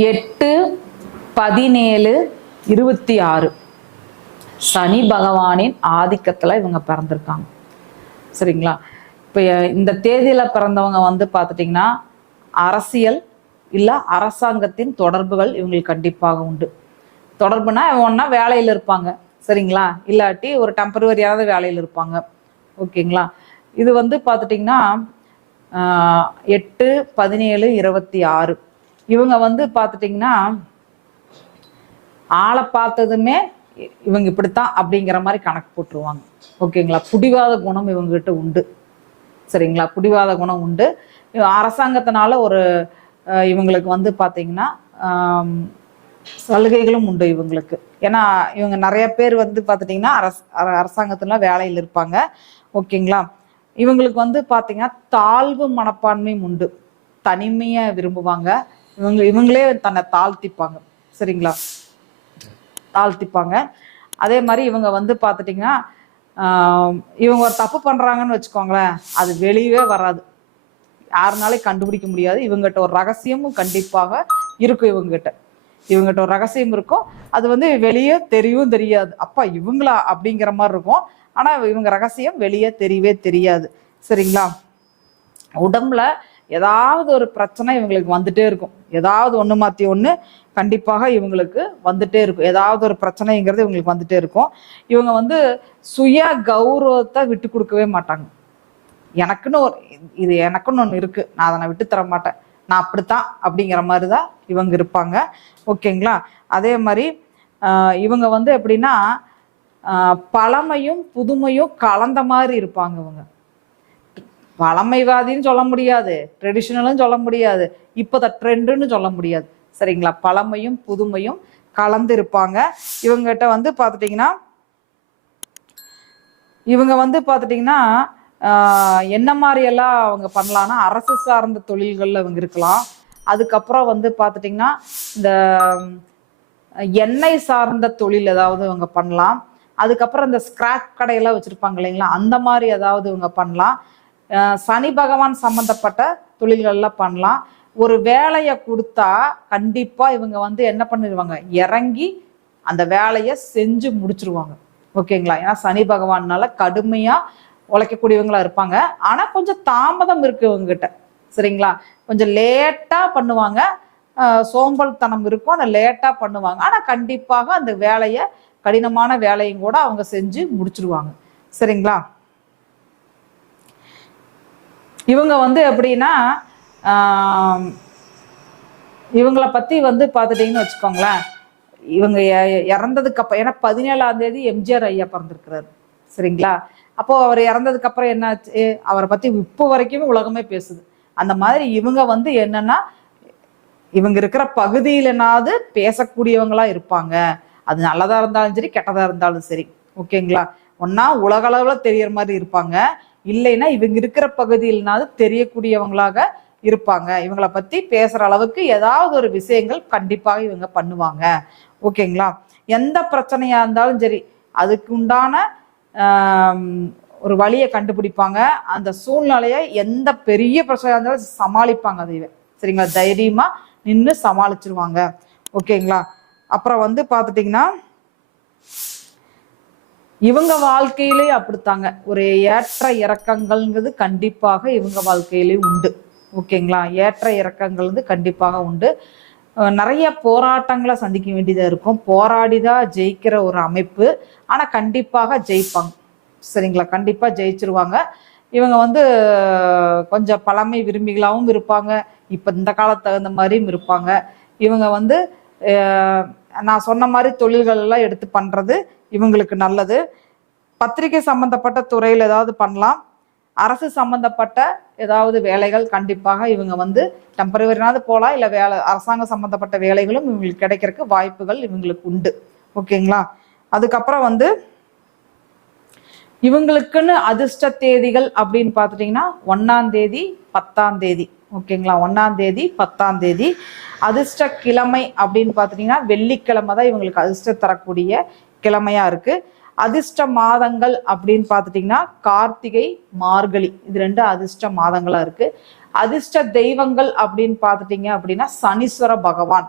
எட்டு பதினேழு இருபத்தி ஆறு. சனி பகவானின் ஆதிக்கத்தில் இவங்க பிறந்திருக்காங்க. சரிங்களா? இப்போ இந்த தேதியில் பிறந்தவங்க வந்து பார்த்துட்டிங்கன்னா அரசியல் இல்லை அரசாங்கத்தின் தொடர்புகள் இவங்களுக்கு கண்டிப்பாக உண்டு. தொடர்புனா ஒன்றா வேலையில் இருப்பாங்க. சரிங்களா? இல்லாட்டி ஒரு டெம்பரவரியாவது வேலையில் இருப்பாங்க. ஓகேங்களா? இது வந்து பார்த்துட்டிங்கன்னா எட்டு பதினேழு இருபத்தி ஆறு. இவங்க வந்து பார்த்துட்டிங்கன்னா ஆளை பார்த்ததுமே இவங்க இப்படித்தான் அப்படிங்கிற மாதிரி கணக்கு போட்டுருவாங்க. ஓகேங்களா? புடிவாத குணம் இவங்ககிட்ட உண்டு. சரிங்களா? புடிவாத குணம் உண்டு. அரசாங்கத்தினால ஒரு இவங்களுக்கு வந்து பார்த்தீங்கன்னா சலுகைகளும் உண்டு இவங்களுக்கு. ஏன்னா இவங்க நிறைய பேர் வந்து பார்த்துட்டிங்கன்னா அரச அர- அரசாங்கத்துல வேலையில் இருப்பாங்க. ஓகேங்களா? இவங்களுக்கு வந்து பார்த்தீங்கன்னா தாழ்வு மனப்பான்மையும் உண்டு. தனிமையை விரும்புவாங்க. இவங்க இவங்களே தன்னை தாழ்த்திப்பாங்க. சரிங்களா? தாழ்த்திப்பாங்க. அதே மாதிரி இவங்க வந்து பார்த்துட்டிங்கன்னா இவங்க ஒரு தப்பு பண்ணுறாங்கன்னு வச்சுக்கோங்களேன் அது வெளியவே வராது. யாருனாலையும் கண்டுபிடிக்க முடியாது. இவங்ககிட்ட ஒரு ரகசியமும் கண்டிப்பாக இருக்கும் இவங்ககிட்ட. இவங்ககிட்ட ஒரு ரகசியம் இருக்கும். அது வந்து வெளியே தெரியவும் தெரியாது. அப்பா இவங்களா? அப்படிங்கிற மாதிரி இருக்கும். ஆனால் இவங்க ரகசியம் வெளியே தெரியவே தெரியாது. சரிங்களா? உடம்புல ஏதாவது ஒரு பிரச்சனை இவங்களுக்கு வந்துட்டே இருக்கும். ஏதாவது ஒன்று மாற்றி ஒன்று கண்டிப்பாக இவங்களுக்கு வந்துட்டே இருக்கும். ஏதாவது ஒரு பிரச்சனைங்கிறது இவங்களுக்கு வந்துட்டே இருக்கும். இவங்க வந்து சுய கௌரவத்தை விட்டு கொடுக்கவே மாட்டாங்க. எனக்குன்னு ஒரு இது எனக்குன்னு ஒன்று இருக்குது நான் அதை நான் விட்டு தர மாட்டேன். நான் அப்படித்தான் அப்படிங்கிற மாதிரி தான் இவங்க இருப்பாங்க. ஓகேங்களா? அதே மாதிரி இவங்க வந்து எப்படின்னா பழமையும் புதுமையும் கலந்த மாதிரி இருப்பாங்க இவங்க. பழமைவாதின்னு சொல்ல முடியாது. ட்ரெடிஷ்னலும் சொல்ல முடியாது. இப்போத ட்ரெண்டுன்னு சொல்ல முடியாது. சரிங்களா? பழமையும் புதுமையும் கலந்து இருப்பாங்க இவங்ககிட்ட வந்து பார்த்துட்டிங்கன்னா இவங்க வந்து பார்த்துட்டிங்கன்னா என்ன மாதிரியெல்லாம் அவங்க பண்ணலாம்னா அரசு சார்ந்த தொழில்களில் இவங்க இருக்கலாம். அதுக்கப்புறம் வந்து பார்த்துட்டிங்கன்னா இந்த எண்ணெய் சார்ந்த தொழில் ஏதாவது இவங்க பண்ணலாம். அதுக்கப்புறம் இந்த ஸ்கிராப் கடையெல்லாம் வச்சுருப்பாங்க இல்லைங்களா? அந்த மாதிரி ஏதாவது இவங்க பண்ணலாம். சனி பகவான் சம்மந்தப்பட்ட தொழில்கள்லாம் பண்ணலாம். ஒரு வேலையை கொடுத்தா கண்டிப்பாக இவங்க வந்து என்ன பண்ணிடுவாங்க இறங்கி அந்த வேலையை செஞ்சு முடிச்சிருவாங்க. ஓகேங்களா? ஏன்னா சனி பகவான்னால கடுமையாக உழைக்கக்கூடியவங்களா இருப்பாங்க. ஆனால் கொஞ்சம் தாமதம் இருக்கு இவங்ககிட்ட சரிங்களா? கொஞ்சம் லேட்டாக பண்ணுவாங்க. சோம்பல் சோம்பல்தனம் இருக்கும். ஆனால் லேட்டாக பண்ணுவாங்க. ஆனால் கண்டிப்பாக அந்த வேலையை கடினமான வேலையும் கூட அவங்க செஞ்சு முடிச்சிருவாங்க. சரிங்களா? இவங்க வந்து எப்படின்னா இவங்கள பத்தி வந்து பார்த்துட்டீங்கன்னு வச்சுக்கோங்களேன். இவங்க இறந்ததுக்கு அப்புறம் ஏன்னா பதினேழாம் தேதி எம்ஜிஆர் ஐயா பிறந்திருக்கிறாரு. சரிங்களா? அப்போ அவர் இறந்ததுக்கு அப்புறம் என்னாச்சு? அவரை பத்தி இப்போ வரைக்குமே உலகமே பேசுது. அந்த மாதிரி இவங்க வந்து என்னன்னா இவங்க இருக்கிற பகுதியிலனாவது பேசக்கூடியவங்களா இருப்பாங்க. அது நல்லதா இருந்தாலும் சரி கெட்டதா இருந்தாலும் சரி. ஓகேங்களா? ஒன்னா உலகளவில் தெரியற மாதிரி இருப்பாங்க. இல்லைன்னா இவங்க இருக்கிற பகுதியிலனாவது தெரியக்கூடியவங்களாக இருப்பாங்க. இவங்கள பத்தி பேசுற அளவுக்கு ஏதாவது ஒரு விஷயங்கள் கண்டிப்பாக இவங்க பண்ணுவாங்க. ஓகேங்களா? எந்த பிரச்சனையா இருந்தாலும் சரி அதுக்கு உண்டான ஒரு வழியை கண்டுபிடிப்பாங்க. அந்த சூழ்நிலையை எந்த பெரிய பிரச்சனையா இருந்தாலும் சமாளிப்பாங்க அதை சரிங்களா? தைரியமா நின்று சமாளிச்சிருவாங்க. ஓகேங்களா? அப்புறம் வந்து பார்த்துட்டிங்கன்னா இவங்க வாழ்க்கையிலே அப்படித்தாங்க. ஒரு ஏற்ற இறக்கங்கள்ங்கிறது கண்டிப்பாக இவங்க வாழ்க்கையிலே உண்டு. ஓகேங்களா? ஏற்ற இறக்கங்கள் வந்து கண்டிப்பாக உண்டு. நிறைய போராட்டங்களை சந்திக்க வேண்டியதாக இருக்கும். போராடி தான் ஜெயிக்கிற ஒரு அமைப்பு. ஆனால் கண்டிப்பாக ஜெயிப்பாங்க. சரிங்களா? கண்டிப்பாக ஜெயிச்சிருவாங்க. இவங்க வந்து கொஞ்சம் பழமை விரும்பிகளாகவும் இருப்பாங்க. இப்போ இந்த காலத்துக்கு தகுந்த மாதிரியும் இருப்பாங்க. இவங்க வந்து நான் சொன்ன மாதிரி தொழில்கள் எல்லாம் எடுத்து பண்ணுறது இவங்களுக்கு நல்லது. பத்திரிகை சம்பந்தப்பட்ட துறையில் ஏதாவது பண்ணலாம். அரசு சம்பந்தப்பட்ட ஏதாவது வேலைகள் கண்டிப்பாக இவங்க வந்து டெம்பரவரினாவது போகலாம் இல்லை வேலை அரசாங்கம் சம்பந்தப்பட்ட வேலைகளும் இவங்களுக்கு கிடைக்கிறதுக்கு வாய்ப்புகள் இவங்களுக்கு உண்டு. ஓகேங்களா? அதுக்கப்புறம் வந்து இவங்களுக்குன்னு அதிர்ஷ்ட தேதிகள் அப்படின்னு பார்த்துட்டிங்கன்னா ஒன்றாம் தேதி பத்தாம் தேதி. ஓகேங்களா? ஒன்றாம் தேதி பத்தாம் தேதி. அதிர்ஷ்ட கிழமை அப்படின்னு பார்த்துட்டிங்கன்னா வெள்ளிக்கிழமை தான் இவங்களுக்கு அதிர்ஷ்டம் தரக்கூடிய கிழமையாக இருக்குது அதிர்ஷ்ட மாதங்கள் அப்படின்னு பார்த்துட்டிங்கன்னா கார்த்திகை மார்கழி. இது ரெண்டு அதிர்ஷ்ட மாதங்களாக இருக்குது அதிர்ஷ்ட தெய்வங்கள் அப்படின்னு பார்த்துட்டிங்க அப்படின்னா சனீஸ்வர பகவான்.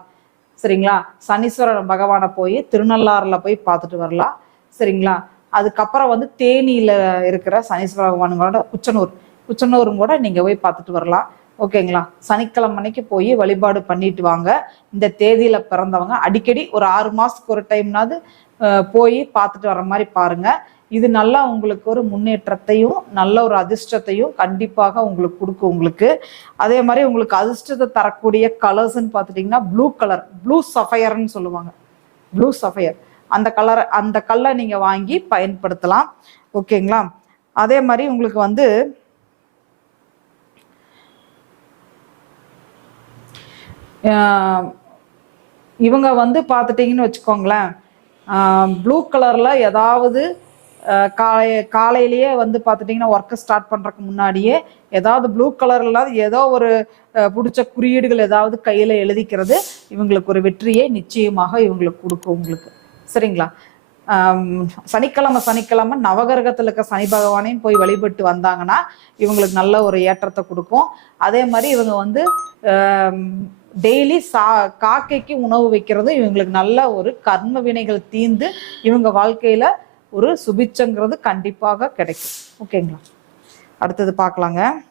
சரிங்களா? சனீஸ்வர பகவானை போய் திருநள்ளாறில் போய் பார்த்துட்டு வரலாம். சரிங்களா? அதுக்கப்புறம் வந்து தேனியில் இருக்கிற சனீஸ்வர பகவானுங்களோட குச்சனூர். உச்சனூரும் கூட நீங்கள் போய் பார்த்துட்டு வரலாம். ஓகேங்களா? சனிக்கிழமை அன்னைக்கு போய் வழிபாடு பண்ணிட்டு வாங்க. இந்த தேதியில பிறந்தவங்க அடிக்கடி ஒரு ஆறு மாசத்துக்கு ஒரு டைம்னாவது போய் பார்த்துட்டு வர மாதிரி பாருங்க. இது நல்லா உங்களுக்கு ஒரு முன்னேற்றத்தையும் நல்ல ஒரு அதிர்ஷ்டத்தையும் கண்டிப்பாக உங்களுக்கு கொடுக்கும் உங்களுக்கு. அதே மாதிரி உங்களுக்கு அதிர்ஷ்டத்தை தரக்கூடிய கலர்ஸ்ன்னு பார்த்துட்டிங்கன்னா ப்ளூ கலர் ப்ளூ சஃபயர்னு சொல்லுவாங்க. ப்ளூ சஃபயர் அந்த கலர் அந்த கல்லை நீங்கள் வாங்கி பயன்படுத்தலாம். ஓகேங்களா? அதே மாதிரி உங்களுக்கு வந்து இவங்க வந்து பார்த்துட்டிங்கன்னு வச்சுக்கோங்களேன். ப்ளூ கலரில் ஏதாவது காலை காலையிலேயே வந்து பார்த்துட்டிங்கன்னா ஒர்க்கை ஸ்டார்ட் பண்ணுறக்கு முன்னாடியே ஏதாவது ப்ளூ கலரில் ஏதோ ஒரு பிடிச்ச குறியீடுகள் ஏதாவது கையில் எழுதிக்கிறது இவங்களுக்கு ஒரு வெற்றியை நிச்சயமாக இவங்களுக்கு கொடுக்கும் உங்களுக்கு. சரிங்களா? சனிக்கிழமை சனிக்கிழமை நவகிரகத்தில் இருக்க சனி பகவானையும் போய் வழிபட்டு வந்தாங்கன்னா இவங்களுக்கு நல்ல ஒரு ஏற்றத்தை கொடுக்கும். அதே மாதிரி இவங்க வந்து டெய்லி சா காக்கைக்கு உணவு வைக்கிறதும் இவங்களுக்கு நல்ல ஒரு கர்ம வினைகள் தீர்ந்து இவங்க வாழ்க்கையில ஒரு சுபிச்சங்கிறது கண்டிப்பாக கிடைக்கும். ஓகேங்களா? அடுத்தது பார்க்கலாங்க.